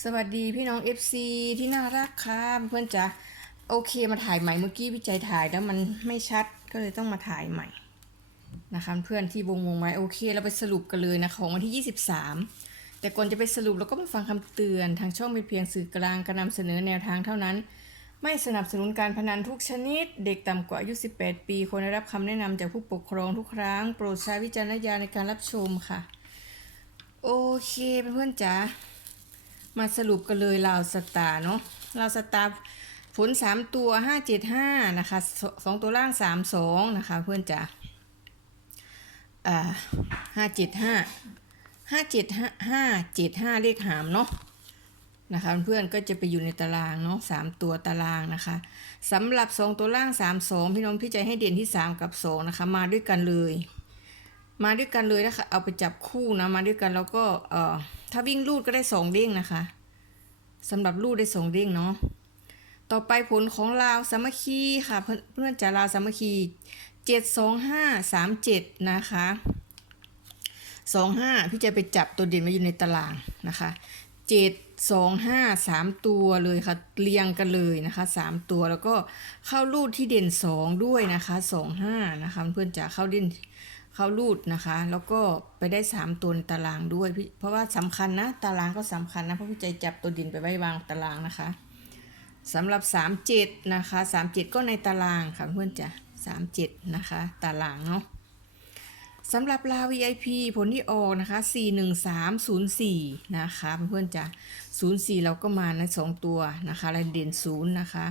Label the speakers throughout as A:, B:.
A: สวัสดีพี่น้อง FC ที่น่ารักค่ะเพื่อนจ๋าโอเคมาถ่ายใหม่เมื่อกี้พี่ใจถ่ายแล้วมันไม่ชัดก็เลยต้องมาถ่ายใหม่นะคะเพื่อนที่วงวงไว้โอเค เราไปสรุปกันเลยนะของวันที่ 23 แต่ก่อนจะไปสรุปเราก็มาฟังคำเตือนทางช่องเป็นเพียงสื่อกลางการนำเสนอแนวทางเท่านั้น ไม่สนับสนุนการพนันทุกชนิด เด็กต่ำกว่าอายุ 18 ปีควรได้รับคำแนะนำจากผู้ปกครองทุกครั้ง โปรดใช้วิจารณญาณในการรับชมค่ะ โอเคเพื่อนๆจ๋า มาสรุปกันเลยลาวสตาเนาะลาวสตาผลสามตัวห้าเจ็ดห้านะคะสองตัวล่างสามสองนะคะเพื่อนจ๋าอ่าห้าเจ็ดห้าห้าเจ็ดห้าห้าเจ็ดห้าเลขหามเนาะนะคะเพื่อนก็จะไปอยู่ในตารางเนาะสามตัวตารางนะคะสำหรับสองตัวล่างสามสองพี่น้องพี่ใจให้เด่นที่สามกับสองนะคะมาด้วยกันเลย มาด้วยกันเลยนะคะเอาไปจับคู่นะมาด้วยกันแล้วก็เออ ถ้าวิ่งลูดก็ได้สองเด้งนะคะสำหรับลูดได้สองเด้งเนาะต่อไปผลของลาวสามัคคีค่ะ เพื่อนเพื่อนจากลาวสามัคคีเจ็ดสองห้าสามเจ็ดนะคะสองห้าพี่จะไปจับตัวเด่นมาอยู่ในตารางนะคะเจ็ดสองห้าสามตัวเลยค่ะเรียงกันเลยนะคะสามตัวแล้วก็เข้าลูดที่เด่นสองด้วยนะคะสองห้านะคะเพื่อนจะเข้าเด่น เข้ารูดนะคะ แล้วก็ไปได้ 3 ตัวในตารางด้วยพี่เพราะว่าสำคัญนะ ตารางก็สำคัญนะ เพราะพี่ใจจับตัวดินไปไว้วางตารางนะคะสำหรับ 37 นะคะ 37 ก็ในตารางค่ะเพื่อนจ้ะ37 นะคะ ตารางเนาะสำหรับลา VIP ผลที่ออกนะคะ 41304 นะคะเพื่อนๆจ้ะ04 เราก็มาใน 2 ตัวนะคะแล้วเด่น0นะคะ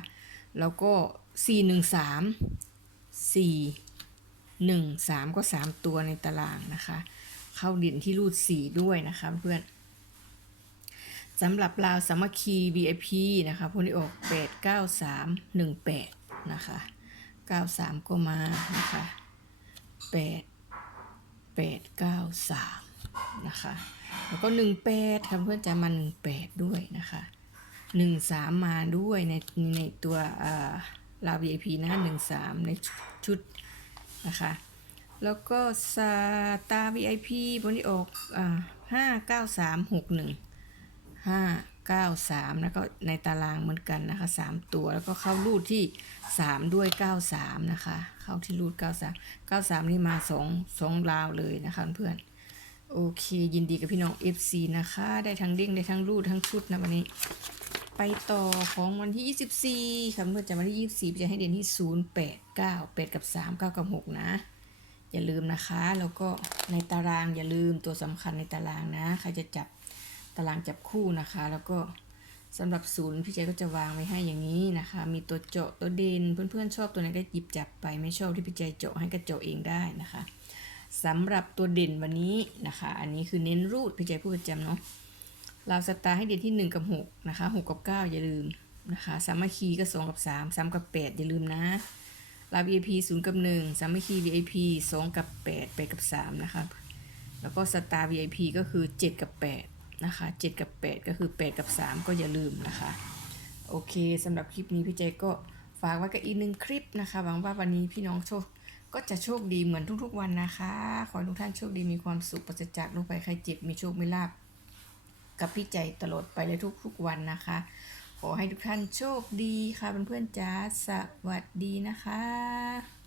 A: แล้วก็ 413 4 หนึ่งสามก็สามตัวในตารางนะคะ เข้าเด่นที่รูดสีด้วยนะคะเพื่อนสำหรับลาวสามัคคี VIP นะคะพวกนี้อกแปดเก้าสามหนึ่งแปดนะคะเก้าสามก็มานะคะแปดแปดเก้าสามนะคะ แล้วก็หนึ่งแปดค่ะเพื่อนจะมาหนึ่งแปดด้วยนะคะหนึ่งสามมาด้วยในในตัวอ่าลาว VIP นะหนึ่งสามในชุด นะคะ แล้วก็สตาร์ VIP บนที่ออกอ่าห้าเก้าสามหกหนึ่งห้าเก้าสามแล้วก็ในตารางเหมือนกันนะคะสามตัวแล้วก็เข้ารูดที่สามด้วยเก้าสามนะคะ เข้าที่รูดเก้าสามเก้าสามนี่มาสองสองราวเลยนะคะเพื่อนโอเค ยินดีกับพี่น้อง FC นะคะ ได้ทั้งเด้งได้ทั้งรูดทั้งชุดนะวันนี้ ไปต่อของวันที่ 24ค่ะเมื่อจะวันที่ 24 จะให้เด่นที่ 0 8 9 8 กับ 3 9 กับ 6 นะ อย่าลืมนะคะ แล้วก็ในตารางอย่าลืมตัวสำคัญในตารางนะ ใครจะจับตารางจับคู่นะคะ แล้วก็สำหรับศูนย์พี่เจก็จะวางไว้ให้อย่างนี้นะคะ มีตัวเจาะตัวเด่นเพื่อนๆชอบตัวไหนก็หยิบจับไปไม่ชอบที่พี่เจเจาะให้ก็เจาะเองได้นะคะสำหรับตัวเด่นวันนี้นะคะ อันนี้คือเน้นรูดพี่เจพูดประจำเนาะ เราสตาร์ให้เด่นที่ 1 กับ 6 นะคะ 6 กับ 9 อย่าลืมนะคะ สามัคคีก็2กับ 3 3 กับ 8 อย่าลืมนะลา VIP 0 กับ 1 สามัคคี VIP 2 กับ 8 8 กับ 3 นะคะ แล้วก็สตาร์ VIP ก็คือ 7 กับ 8 นะคะ 7 กับ 8 ก็คือ 8 กับ 3 ก็อย่าลืมนะคะ โอเคสำหรับคลิปนี้พี่เจก็ฝากไว้กับอีกหนึ่งคลิปนะคะ หวังว่าวันนี้พี่น้องโชคก็จะโชคดีเหมือนทุกๆวันนะคะ ขอให้ทุกท่านโชคดีมีความสุขปราศจากโรคภัยไข้เจ็บมีโชคมีลาภ กับพี่ใจตลอดไปเลยทุกๆวันนะคะ ขอให้ทุกท่านโชคดีค่ะเพื่อนๆจ้าสวัสดีนะคะ